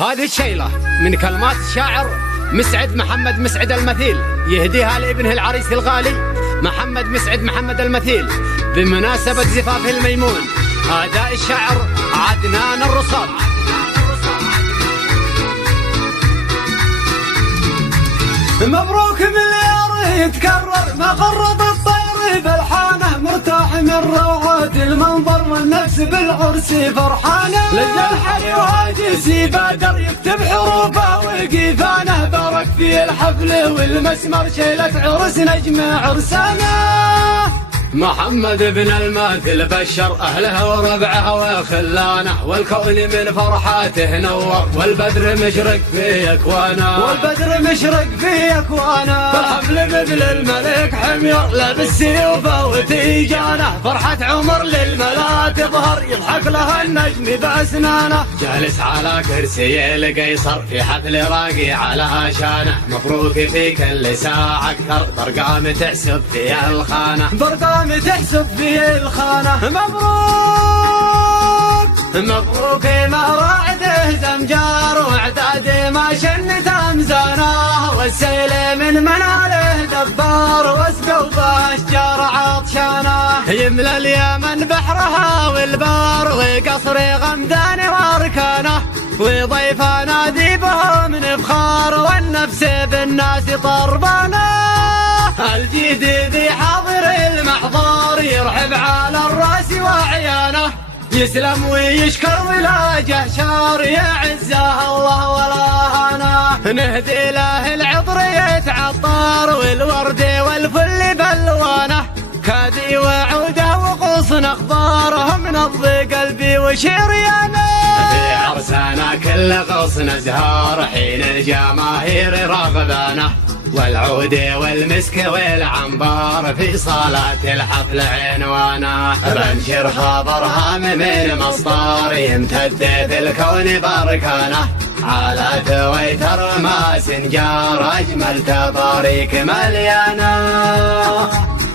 هذه الشيلة من كلمات الشاعر مسعد محمد مسعد المثيل، يهديها لابنه العريس الغالي محمد مسعد محمد المثيل بمناسبة زفافه الميمون. أداء الشاعر عدنان الرصاب. مبروك مليار يتكرر ما غرد الطير بالحانه، مرتاح من روعة المنظر والنفس بالعرس فرحانه. لجل الحري وهاجس بادر يكتب حروفه وقيفانه، بارك في الحفل والمسمر شيلة عرس نجم عرسانه. محمد بن الماثل بشر أهله وربعه وخلانه، والكون من فرحاته نور والبدر مشرق في أكوانه، والبدر مشرق في أكوانه. بالحفل مثل الملك حمير لابس سيوفه وتيجانه، فرحة عمر للملا تظهر يضحك لها النجم بأسنانه. جالس على كرسي القيصر في حفل راقي على شانه، مبروك في كل ساعة أكثر برقام تحسب في الخانة، برقام تحسب في الخانة. مبروك مبروك ما راعده زمجار واعداد ما شنت امزانه، والسيل من مناله دبار واسقوبه اشجار عطشانه. يملى اليمن بحرها والبار وقصر غمدان واركانه، وضيفنا ذيبهم من فخار والنفس بالناس طربانه. الجديد حاضر المحضار يرحب على الراس وعيانه، يسلم ويشكر ولا جهشار يعزه الله ولا هانا. نهدي له العطر يتعطر والورد والفل بالوانه، كادي وعوده وغصن اخبارهم نبض قلبي وشريانه. في عرسنا كل غصن زهار حين الجماهير راغبانه، والعود والمسك والعنبار في صالة الحفل عنوانه. بنشر خبرها من مصدر يمتد في الكون باركانه، على تويتر ما سنجار أجمل تباريك مليانه.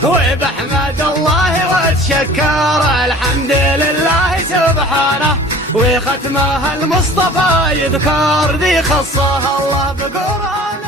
وبحمد الله واتشكر الحمد لله سبحانه، وختمها المصطفى يذكر ذي خصها الله بقرآن.